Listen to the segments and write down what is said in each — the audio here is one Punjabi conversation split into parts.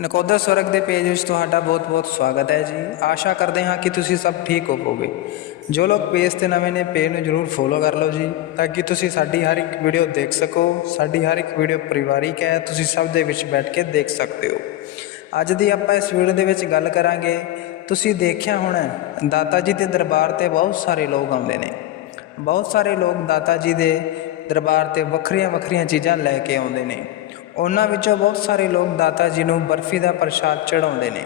ਨਕੋਦਰ ਸਵਰਗ ਦੇ ਪੇਜ ਵਿੱਚ ਤੁਹਾਡਾ ਬਹੁਤ-ਬਹੁਤ ਸਵਾਗਤ ਹੈ ਜੀ। ਆਸ਼ਾ ਕਰਦੇ ਹਾਂ ਕਿ ਤੁਸੀਂ ਸਭ ਠੀਕ ਹੋਵੋਗੇ। ਜੋ ਲੋਕ ਪੇਜ ਤੇ ਨਵੇਂ ਨੇ, ਪੇਜ ਨੂੰ ਜਰੂਰ ਫੋਲੋ ਕਰ ਲਓ ਜੀ, ਤਾਂ ਕਿ ਤੁਸੀਂ ਸਾਡੀ ਹਰ ਇੱਕ ਵੀਡੀਓ ਦੇਖ ਸਕੋ, ਸਾਡੀ ਹਰ ਇੱਕ ਵੀਡੀਓ ਪਰਿਵਾਰਿਕ ਹੈ, ਤੁਸੀਂ ਸਭ ਦੇ ਵਿੱਚ ਬੈਠ ਕੇ ਦੇਖ ਸਕਦੇ ਹੋ। ਅੱਜ ਦੀ ਆਪਾਂ ਇਸ ਵੀਡੀਓ ਦੇ ਵਿੱਚ ਗੱਲ ਕਰਾਂਗੇ, ਤੁਸੀਂ ਦੇਖਿਆ ਹੋਣਾ ਦਾਤਾ ਜੀ ਦੇ ਦਰਬਾਰ ਤੇ ਬਹੁਤ ਸਾਰੇ ਲੋਕ ਆਉਂਦੇ ਨੇ। ਬਹੁਤ ਸਾਰੇ ਲੋਕ ਦਾਤਾ ਜੀ ਦੇ ਦਰਬਾਰ ਤੇ ਵੱਖਰੀਆਂ ਵੱਖਰੀਆਂ ਚੀਜ਼ਾਂ ਲੈ ਕੇ ਆਉਂਦੇ ਨੇ। ਉਹਨਾਂ ਵਿੱਚੋਂ ਬਹੁਤ ਸਾਰੇ ਲੋਕ ਦਾਤਾ ਜੀ ਨੂੰ ਬਰਫੀ ਦਾ ਪ੍ਰਸ਼ਾਦ ਚੜਾਉਂਦੇ ਨੇ।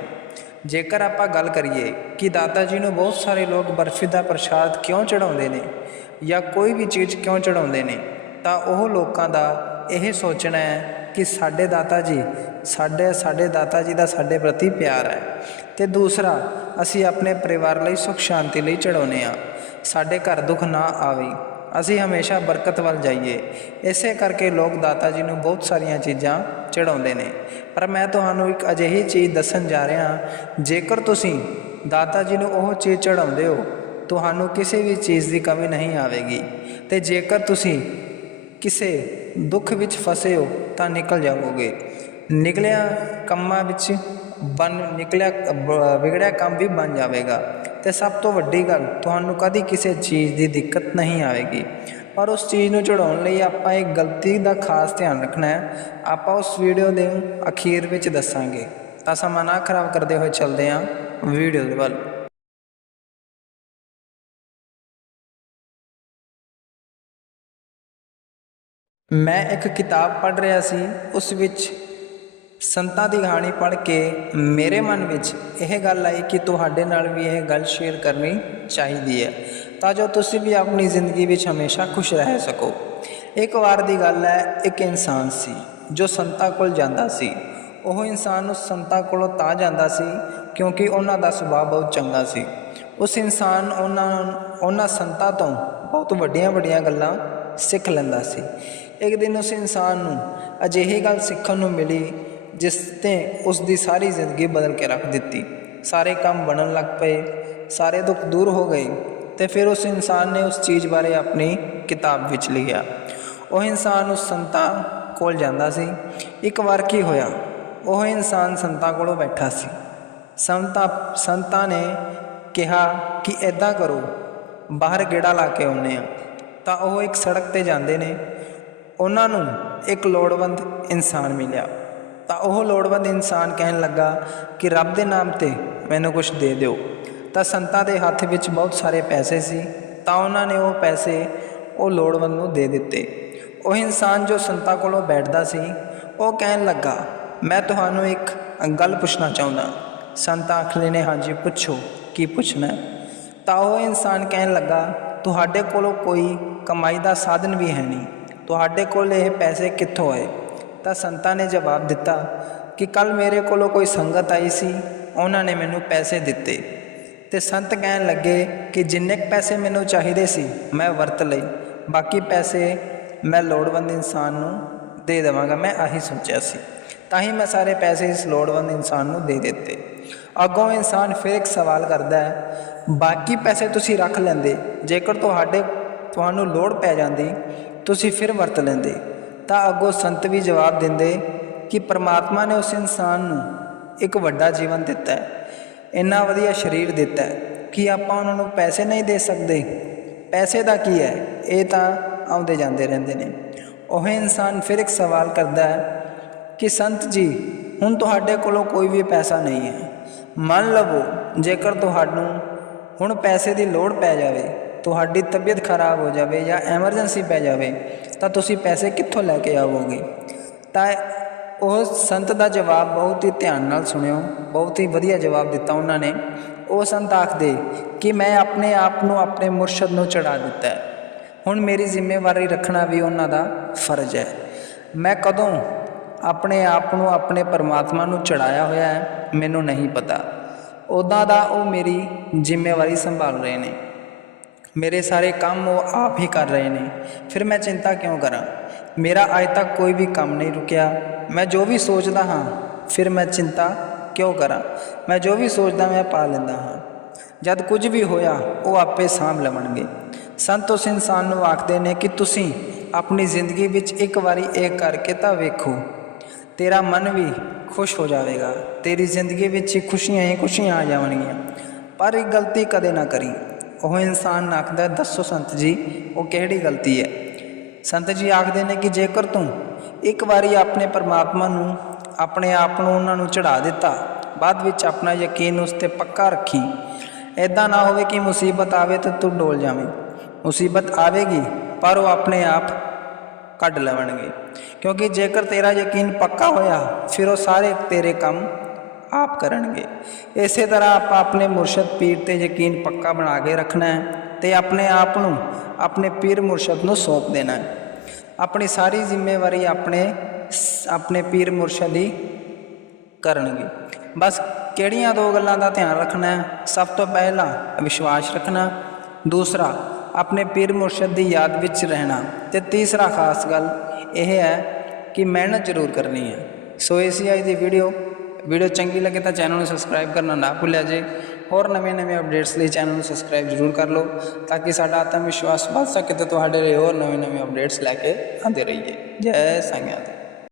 ਜੇਕਰ ਆਪਾਂ ਗੱਲ ਕਰੀਏ ਕਿ ਦਾਤਾ ਜੀ ਨੂੰ ਬਹੁਤ ਸਾਰੇ ਲੋਕ ਬਰਫੀ ਦਾ ਪ੍ਰਸ਼ਾਦ ਕਿਉਂ ਚੜਾਉਂਦੇ ਨੇ ਜਾਂ ਕੋਈ ਵੀ ਚੀਜ਼ ਕਿਉਂ ਚੜਾਉਂਦੇ ਨੇ, ਤਾਂ ਉਹ ਲੋਕਾਂ ਦਾ ਇਹ ਸੋਚਣਾ ਹੈ ਕਿ ਸਾਡੇ ਦਾਤਾ ਜੀ, ਸਾਡੇ ਸਾਡੇ ਦਾਤਾ ਜੀ ਦਾ ਸਾਡੇ ਪ੍ਰਤੀ ਪਿਆਰ ਹੈ। ਤੇ ਦੂਸਰਾ, ਅਸੀਂ ਆਪਣੇ ਪਰਿਵਾਰ ਲਈ ਸੁਖ ਸ਼ਾਂਤੀ ਲਈ ਚੜਾਉਨੇ ਆ ਸਾਡੇ ਘਰ ਦੁੱਖ ਨਾ ਆਵੇ। ਅਸੀਂ ਹਮੇਸ਼ਾ ਬਰਕਤ ਵੱਲ ਜਾਈਏ। ਇਸੇ ਕਰਕੇ ਲੋਕ ਦਾਤਾ ਜੀ ਨੂੰ ਬਹੁਤ ਸਾਰੀਆਂ ਚੀਜ਼ਾਂ ਚੜਾਉਂਦੇ ਨੇ। ਪਰ ਮੈਂ ਤੁਹਾਨੂੰ ਇੱਕ ਅਜਿਹੀ ਚੀਜ਼ ਦੱਸਣ ਜਾ ਰਿਹਾ ਜੇਕਰ ਤੁਸੀਂ ਦਾਤਾ ਜੀ ਨੂੰ ਉਹ ਚੀਜ਼ ਚੜਾਉਂਦੇ ਹੋ, ਤੁਹਾਨੂੰ ਕਿਸੇ ਵੀ ਚੀਜ਼ ਦੀ ਕਮੀ ਨਹੀਂ ਆਵੇਗੀ। ਤੇ ਜੇਕਰ ਤੁਸੀਂ ਕਿਸੇ ਦੁੱਖ ਵਿੱਚ ਫਸੇ ਹੋ, ਤਾਂ ਨਿਕਲ ਜਾਵੋਗੇ। ਨਿਕਲਿਆ ਕੰਮਾਂ ਵਿੱਚ ਬਨ, ਨਿਕਲਿਆ ਬ- ਵਿਗੜਿਆ ਕੰਮ ਵੀ ਬਣ ਜਾਵੇਗਾ। ਤੇ ਸਭ ਤੋਂ ਵੱਡੀ ਗੱਲ, ਤੁਹਾਨੂੰ ਕਦੀ ਕਿਸੇ ਚੀਜ਼ ਦੀ ਦਿੱਕਤ ਨਹੀਂ ਆਵੇਗੀ। ਪਰ ਉਸ ਚੀਜ਼ ਨੂੰ ਚੜਾਉਣ ਲਈ ਆਪਾਂ ਇੱਕ ਗਲਤੀ ਦਾ ਖਾਸ ਧਿਆਨ ਰੱਖਣਾ ਹੈ। ਆਪਾਂ ਉਸ ਵੀਡੀਓ ਦੇ ਅਖੀਰ ਵਿੱਚ ਦੱਸਾਂਗੇ। ਤਾਂ ਸਮਾਂ ਨਾ ਖਰਾਬ ਕਰਦੇ ਹੋਏ ਚੱਲਦੇ ਹਾਂ ਵੀਡੀਓ ਦੇ ਵੱਲ। ਮੈਂ ਇੱਕ ਕਿਤਾਬ ਪੜ੍ਹ ਰਿਹਾ ਸੀ, ਉਸ ਵਿੱਚ ਸੰਤਾਂ ਦੀ ਕਹਾਣੀ ਪੜ੍ਹ ਕੇ ਮੇਰੇ ਮਨ ਵਿੱਚ ਇਹ ਗੱਲ ਆਈ ਕਿ ਤੁਹਾਡੇ ਨਾਲ ਵੀ ਇਹ ਗੱਲ ਸ਼ੇਅਰ ਕਰਨੀ ਚਾਹੀਦੀ ਹੈ। ਤਾਂ ਜੋ ਤੁਸੀਂ ਵੀ ਆਪਣੀ ਜ਼ਿੰਦਗੀ ਵਿੱਚ ਹਮੇਸ਼ਾ ਖੁਸ਼ ਰਹਿ ਸਕੋ। ਇੱਕ ਵਾਰ ਦੀ ਗੱਲ ਹੈ, ਇੱਕ ਇਨਸਾਨ ਸੀ ਜੋ ਸੰਤਾਂ ਕੋਲ ਜਾਂਦਾ ਸੀ। ਉਹ ਇਨਸਾਨ ਉਸ ਸੰਤਾਂ ਕੋਲੋਂ ਤਾਂ ਜਾਂਦਾ ਸੀ ਕਿਉਂਕਿ ਉਹਨਾਂ ਦਾ ਸੁਭਾਅ ਬਹੁਤ ਚੰਗਾ ਸੀ। ਉਸ ਇਨਸਾਨ ਉਹਨਾਂ ਉਹਨਾਂ ਸੰਤਾਂ ਤੋਂ ਬਹੁਤ ਵੱਡੀਆਂ ਵੱਡੀਆਂ ਗੱਲਾਂ ਸਿੱਖ ਲੈਂਦਾ ਸੀ। ਇੱਕ ਦਿਨ ਉਸ ਇਨਸਾਨ ਨੂੰ ਅਜਿਹੀ ਗੱਲ ਸਿੱਖਣ ਨੂੰ ਮਿਲੀ ਜਿਸ ਤੇ ਉਸ ਦੀ ਸਾਰੀ ਜ਼ਿੰਦਗੀ ਬਦਲ ਕੇ ਰੱਖ ਦਿੱਤੀ। ਸਾਰੇ ਕੰਮ ਬਣਨ ਲੱਗ ਪਏ, ਸਾਰੇ ਦੁੱਖ ਦੂਰ ਹੋ ਗਏ ਤੇ ਫਿਰ ਉਸ ਇਨਸਾਨ ਨੇ ਉਸ ਚੀਜ਼ ਬਾਰੇ ਆਪਣੀ ਕਿਤਾਬ ਵਿੱਚ ਲਿਖਿਆ। ਉਹ ਇਨਸਾਨ ਉਸ ਸੰਤਾਂ ਕੋਲ ਜਾਂਦਾ ਸੀ। ਇੱਕ ਵਾਰ ਕੀ ਹੋਇਆ? ਉਹ ਇਨਸਾਨ ਸੰਤਾਂ ਕੋਲੋਂ ਬੈਠਾ ਸੀ। ਸੰਤਾਂ ਸੰਤਾਂ ਨੇ ਕਿਹਾ ਕਿ ਐਦਾਂ ਕਰੋ, ਬਾਹਰ ਗੇੜਾ ਲਾ ਕੇ ਆਉਨੇ ਆ ਤਾਂ ਉਹ ਇੱਕ ਸੜਕ ਤੇ ਜਾਂਦੇ ਨੇ। ਉਹਨਾਂ ਨੂੰ ਇੱਕ ਲੋੜਵੰਦ ਇਨਸਾਨ ਮਿਲਿਆ। ਤਾਂ ਉਹ ਲੋੜਵੰਦ ਇਨਸਾਨ ਕਹਿਣ ਲੱਗਾ ਕਿ ਰੱਬ ਦੇ ਨਾਮ ਤੇ ਮੈਨੂੰ ਕੁਝ ਦੇ ਦਿਓ। ਤਾਂ ਸੰਤਾਂ ਦੇ ਹੱਥ ਵਿੱਚ ਬਹੁਤ ਸਾਰੇ ਪੈਸੇ ਸੀ, ਤਾਂ ਉਹਨਾਂ ਨੇ ਉਹ ਪੈਸੇ ਉਹ ਲੋੜਵੰਦ ਨੂੰ ਦੇ ਦਿੱਤੇ। ਉਹ ਇਨਸਾਨ ਜੋ ਸੰਤਾਂ ਕੋਲੋਂ ਬੈਠਦਾ ਸੀ, ਉਹ ਕਹਿਣ ਲੱਗਾ, ਮੈਂ ਤੁਹਾਨੂੰ ਇੱਕ ਗੱਲ ਪੁੱਛਣਾ ਚਾਹੁੰਦਾ। ਸੰਤ ਆਖਲੇ ਨੇ ਹਾਂਜੀ, ਪੁੱਛੋ, ਕੀ ਪੁੱਛਣਾ? ਤਾਂ ਉਹ ਇਨਸਾਨ ਕਹਿਣ ਲੱਗਾ, ਤੁਹਾਡੇ ਕੋਲੋਂ ਕੋਈ ਕਮਾਈ ਦਾ ਸਾਧਨ ਵੀ ਹੈ ਨਹੀਂ। ਤੁਹਾਡੇ ਕੋਲ ਇਹ ਪੈਸੇ ਕਿੱਥੋਂ ਆਏ? ਤਾਂ ਸੰਤਾਂ ਨੇ ਜਵਾਬ ਦਿੱਤਾ ਕਿ ਕੱਲ ਮੇਰੇ ਕੋਲੋਂ ਕੋਈ ਸੰਗਤ ਆਈ ਸੀ, ਉਹਨਾਂ ਨੇ ਮੈਨੂੰ ਪੈਸੇ ਦਿੱਤੇ। ਤੇ ਸੰਤ ਕਹਿਣ ਲੱਗੇ ਕਿ ਜਿੰਨੇ ਕੁ ਪੈਸੇ ਮੈਨੂੰ ਚਾਹੀਦੇ ਸੀ, ਮੈਂ ਵਰਤ ਲਈ ਬਾਕੀ ਪੈਸੇ ਮੈਂ ਲੋੜਵੰਦ ਇਨਸਾਨ ਨੂੰ ਦੇ ਦੇਵਾਂਗਾ, ਮੈਂ ਆਹੀ ਸੋਚਿਆ ਸੀ। ਤਾਂ ਹੀ ਮੈਂ ਸਾਰੇ ਪੈਸੇ ਇਸ ਲੋੜਵੰਦ ਇਨਸਾਨ ਨੂੰ ਦੇ ਦਿੱਤੇ। ਅੱਗੋਂ ਇਨਸਾਨ ਫਿਰ ਇੱਕ ਸਵਾਲ ਕਰਦਾ ਹੈ, ਬਾਕੀ ਪੈਸੇ ਤੁਸੀਂ ਰੱਖ ਲੈਂਦੇ, ਜੇਕਰ ਤੁਹਾਡੇ, ਤੁਹਾਨੂੰ ਲੋੜ ਪੈ ਜਾਂਦੀ, ਤੁਸੀਂ ਫਿਰ ਵਰਤ ਲੈਂਦੇ। ਤਾਂ ਅੱਗੋਂ ਸੰਤ ਵੀ ਜਵਾਬ ਦਿੰਦੇ ਕਿ ਪ੍ਰਮਾਤਮਾ ਨੇ ਉਸ ਇਨਸਾਨ ਨੂੰ ਇੱਕ ਵੱਡਾ ਜੀਵਨ ਦਿੱਤਾ ਹੈ। ਇੰਨਾ ਵਧੀਆ ਸਰੀਰ ਦਿੱਤਾ ਹੈ ਕਿ ਆਪਾਂ ਉਹਨਾਂ ਨੂੰ ਪੈਸੇ ਨਹੀਂ ਦੇ ਸਕਦੇ। ਪੈਸੇ ਦਾ ਕੀ ਹੈ? ਇਹ ਤਾਂ ਆਉਂਦੇ ਜਾਂਦੇ ਰਹਿੰਦੇ ਨੇ। ਉਹ ਇਨਸਾਨ ਫਿਰ ਇੱਕ ਸਵਾਲ ਕਰਦਾ ਹੈ ਕਿ ਸੰਤ ਜੀ, ਹੁਣ ਤੁਹਾਡੇ ਕੋਲੋਂ ਕੋਈ ਵੀ ਪੈਸਾ ਨਹੀਂ ਹੈ। ਮੰਨ ਲਵੋ ਜੇਕਰ ਤੁਹਾਨੂੰ ਹੁਣ ਪੈਸੇ ਦੀ ਲੋੜ ਪੈ ਜਾਵੇ ਤੁਹਾਡੀ ਤਬੀਅਤ ਖਰਾਬ ਹੋ ਜਾਵੇ ਜਾਂ ਐਮਰਜੈਂਸੀ ਪੈ ਜਾਵੇ, ਤਾਂ ਤੁਸੀਂ ਪੈਸੇ ਕਿੱਥੋਂ ਲੈ ਕੇ ਆਵੋਗੇ? ਤਾਂ ਉਹ ਸੰਤ ਦਾ ਜਵਾਬ ਬਹੁਤ ਹੀ ਧਿਆਨ ਨਾਲ ਸੁਣਿਓ, ਬਹੁਤ ਹੀ ਵਧੀਆ ਜਵਾਬ ਦਿੱਤਾ ਉਹਨਾਂ ਨੇ। ਉਹ ਸੰਤ ਆਖਦੇ ਕਿ ਮੈਂ ਆਪਣੇ ਆਪ ਨੂੰ ਆਪਣੇ ਮੁਰਸ਼ਦ ਨੂੰ ਚੜਾ ਦਿੱਤਾ ਹੁਣ ਮੇਰੀ ਜ਼ਿੰਮੇਵਾਰੀ ਰੱਖਣਾ ਵੀ ਉਹਨਾਂ ਦਾ ਫਰਜ਼ ਹੈ। ਮੈਂ ਕਦੋਂ ਆਪਣੇ ਆਪ ਨੂੰ ਆਪਣੇ ਪਰਮਾਤਮਾ ਨੂੰ ਚੜਾਇਆ ਹੋਇਆ ਹੈ, ਮੈਨੂੰ ਨਹੀਂ ਪਤਾ। ਉਦਾਂ ਦਾ ਉਹ ਮੇਰੀ ਜ਼ਿੰਮੇਵਾਰੀ ਸੰਭਾਲ ਰਹੇ ਨੇ। ਮੇਰੇ ਸਾਰੇ ਕੰਮ ਉਹ ਆਪ ਹੀ ਕਰ ਰਹੇ ਨੇ। ਫਿਰ ਮੈਂ ਚਿੰਤਾ ਕਿਉਂ ਕਰਾਂ? ਮੇਰਾ ਅੱਜ ਤੱਕ ਕੋਈ ਵੀ ਕੰਮ ਨਹੀਂ ਰੁਕਿਆ। ਮੈਂ ਜੋ ਵੀ ਸੋਚਦਾ ਹਾਂ, ਫਿਰ ਮੈਂ ਚਿੰਤਾ ਕਿਉਂ ਕਰਾਂ? ਮੈਂ ਜੋ ਵੀ ਸੋਚਦਾ ਮੈਂ ਪਾ ਲੈਂਦਾ ਹਾਂ। ਜਦ ਕੁਝ ਵੀ ਹੋਇਆ, ਉਹ ਆਪੇ ਸਾਂਭ ਲਵਣਗੇ। ਸੰਤ ਉਸ ਇਨਸਾਨ ਨੂੰ ਆਖਦੇ ਨੇ ਕਿ ਤੁਸੀਂ ਆਪਣੀ ਜ਼ਿੰਦਗੀ ਵਿੱਚ ਇੱਕ ਵਾਰੀ ਇਹ ਕਰਕੇ ਤਾਂ ਵੇਖੋ। ਤੇਰਾ ਮਨ ਵੀ ਖੁਸ਼ ਹੋ ਜਾਵੇਗਾ। ਤੇਰੀ ਜ਼ਿੰਦਗੀ ਵਿੱਚ ਹੀ ਖੁਸ਼ੀਆਂ ਹੀ ਖੁਸ਼ੀਆਂ ਆ ਜਾਵਣਗੀਆਂ। ਪਰ ਇਹ ਗਲਤੀ ਕਦੇ ਨਾ ਕਰੀ। ਉਹ ਇਨਸਾਨ ਆਖਦਾ, ਦੱਸੋ ਸੰਤ ਜੀ, ਉਹ ਕਿਹੜੀ ਗਲਤੀ ਹੈ? ਸੰਤ ਜੀ ਆਖਦੇ ਨੇ ਕਿ ਜੇਕਰ ਤੂੰ ਇੱਕ ਵਾਰੀ ਆਪਣੇ ਪਰਮਾਤਮਾ ਨੂੰ, ਆਪਣੇ ਆਪ ਨੂੰ ਉਹਨਾਂ ਨੂੰ ਚੜਾ ਦਿੱਤਾ, ਬਾਅਦ ਵਿੱਚ ਆਪਣਾ ਯਕੀਨ ਉਸ ਤੇ ਪੱਕਾ ਰੱਖੀ ਐਦਾਂ ਨਾ ਹੋਵੇ ਕਿ ਮੁਸੀਬਤ ਆਵੇ ਤਾਂ ਤੂੰ ਡੋਲ ਜਾਵੇਂ। ਮੁਸੀਬਤ ਆਵੇਗੀ, ਪਰ ਉਹ ਆਪਣੇ ਆਪ ਕੱਢ ਲਵਣਗੇ। ਕਿਉਂਕਿ ਜੇਕਰ ਤੇਰਾ ਯਕੀਨ ਪੱਕਾ ਹੋਇਆ, ਫਿਰ ਉਹ ਸਾਰੇ ਤੇਰੇ ਕੰਮ ਆਪ ਕਰਨਗੇ। ਇਸੇ ਤਰ੍ਹਾਂ ਆਪਾਂ ਆਪਣੇ ਮੁਰਸ਼ਦ ਪੀਰ ਤੇ ਯਕੀਨ ਪੱਕਾ ਬਣਾ ਕੇ ਰੱਖਣਾ ਹੈ ਤੇ ਆਪਣੇ ਆਪ ਨੂੰ ਆਪਣੇ ਪੀਰ ਮੁਰਸ਼ਦ ਨੂੰ ਸੌਂਪ ਦੇਣਾ ਹੈ। ਆਪਣੀ ਸਾਰੀ ਜ਼ਿੰਮੇਵਾਰੀ ਆਪਣੇ ਆਪਣੇ ਪੀਰ ਮੁਰਸ਼ਦ ਹੀ ਕਰਨਗੇ। ਬਸ ਕਿਹੜੀਆਂ ਦੋ ਗੱਲਾਂ ਦਾ ਧਿਆਨ ਰੱਖਣਾ ਹੈ? ਸਭ ਤੋਂ ਪਹਿਲਾਂ ਵਿਸ਼ਵਾਸ ਰੱਖਣਾ, ਦੂਸਰਾ ਆਪਣੇ ਪੀਰ ਮੁਰਸ਼ਦ ਦੀ ਯਾਦ ਵਿੱਚ ਰਹਿਣਾ ਤੇ ਤੀਸਰਾ ਖਾਸ ਗੱਲ ਇਹ ਹੈ ਕਿ ਮਿਹਨਤ ਜ਼ਰੂਰ ਕਰਨੀ ਹੈ। ਸੋ ਇਹ ਸੀ ਅੱਜ ਦੀ ਵੀਡੀਓ ਵੀਡੀਓ ਚੰਗੀ ਲੱਗੇ ਤਾਂ ਚੈਨਲ ਨੂੰ ਸਬਸਕ੍ਰਾਈਬ ਕਰਨਾ ਨਾ ਭੁੱਲਿਆ ਜੇ। ਹੋਰ ਨਵੇਂ ਨਵੇਂ ਅਪਡੇਟਸ ਲਈ ਚੈਨਲ ਨੂੰ ਸਬਸਕ੍ਰਾਈਬ ਜ਼ਰੂਰ ਕਰ ਲਓ ਤਾਂ ਕਿ ਸਾਡਾ ਆਤਮ ਵਿਸ਼ਵਾਸ ਵੱਧ ਸਕੇ ਤੇ ਤੁਹਾਡੇ ਲਈ ਹੋਰ ਨਵੇਂ ਨਵੇਂ ਅਪਡੇਟਸ ਲੈ ਕੇ ਆਉਂਦੇ ਰਹੀਏ। ਜੈ ਸੰਗਤ